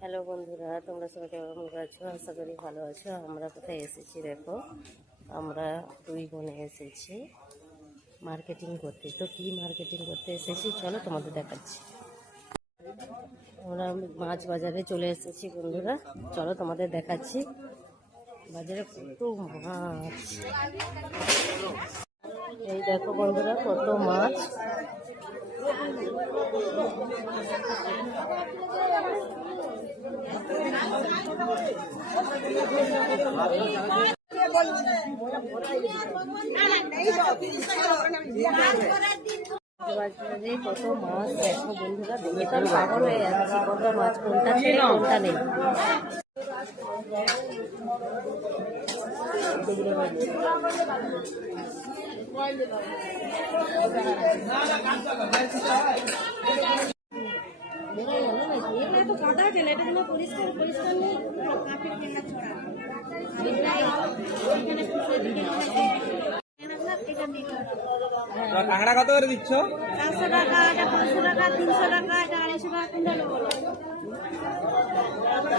Hello বন্ধুরা, তোমরা সবাই কেমন আছো? আশা করি ভালো আছো। আমরা কোথায় এসেছি দেখো, আমরা দুই বোনে এসেছি মার্কেটিং করতে। তো কি মার্কেটিং করতে এসেছি চলো তোমাদের দেখাচ্ছি। আমরা মাছ বাজারে চলে এসেছি বন্ধুরা, চলো তোমাদের দেখাচ্ছি বাজারে কত মাছ। এই দেখো বন্ধুরা কত মাছ। বাজারে কত মাছ দেখো বন্ধুরা, দেখে তো পাগল হয়ে যাচ্ছি। কত মাছ, কোনটা ছেড়ে কোনটা নেই। পরিষ্কার পরিষ্কার নেই। কাঁকড়া কত করে দিচ্ছ? 400 টাকা, 500 টাকা, 300 টাকা, 250 টাকা কুইন্টাল।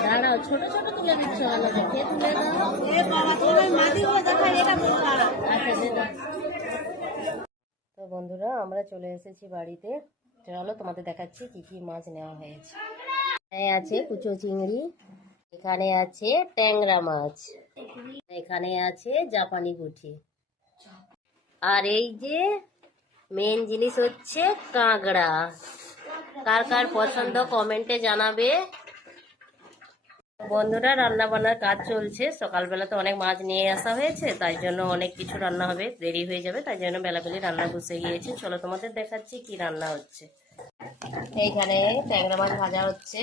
দাঁড়াও, ছোট ছোট তুলে দিচ্ছ, আলাদা কে তুলে দাও। এ বাবা, তোমার মাদি হয়ে দেখাই এটা বলবা। আচ্ছা দে দাও। তো বন্ধুরা আমরা চলে এসেছি বাড়িতে, চলো তোমাদের দেখাচ্ছি কি কি মাছ নেওয়া হয়েছে। এখানে আছে কুচো চিংড়ি, এখানে আছে ট্যাংরা মাছ, এখানে আছে জাপানি পুঁটি, আর এই যে মেন জিনিস হচ্ছে কাঁকড়া। কার কার পছন্দ কমেন্টে জানাবে। বন্ধুরা রান্না বান্নার কাজ চলছে। সকালবেলা তো অনেক মাছ নিয়ে আসা হয়েছে, তাই জন্য অনেক কিছু রান্না হবে, দেরি হয়ে যাবে, তাই জন্য বেলাবেলি রান্না বসে গিয়েছে। চলো তোমাদের দেখাচ্ছি কি রান্না হচ্ছে। এইখানে ট্যাংরা মাছ ভাজা হচ্ছে,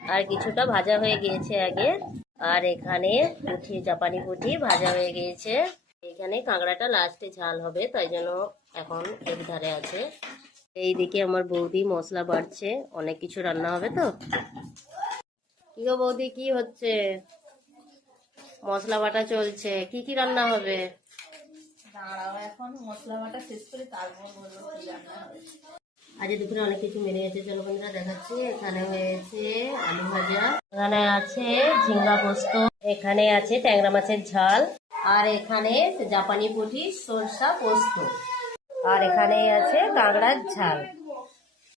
আর কিছুটা ভাজা হয়ে গিয়েছে আগে। আর এখানে পুঁটি, জাপানি পুঁটি ভাজা হয়ে গিয়েছে। এখানে কাঁকড়াটা লাস্টে ঝাল হবে, তাই জন্য এখন এক ধারে আছে। এইদিকে আমার বৌদি মশলা বাড়ছে, অনেক কিছু রান্না হবে তো। কি গো বৌদি, কি হচ্ছে? মশলা বাটা চলছে, কি কি রান্না হবে? দাঁড়াও, এখন মশলা বাটা শেষ করে তারপর বলবো কি রান্না হবে। আজ দুপুরে অনেক কিছু মেনে গেছে, চলো বন্ধুরা দেখাচ্ছি। এখানে হয়েছে আলু ভাজা, এখানে আছে ঝিঙ্গা পোস্ত, এখানে আছে ট্যাংরা মাছের ঝাল, আর এখানে জাপানি পুঁটি সরষা পোস্ত, আর এখানে আছে কাঁকড়ার ঝাল।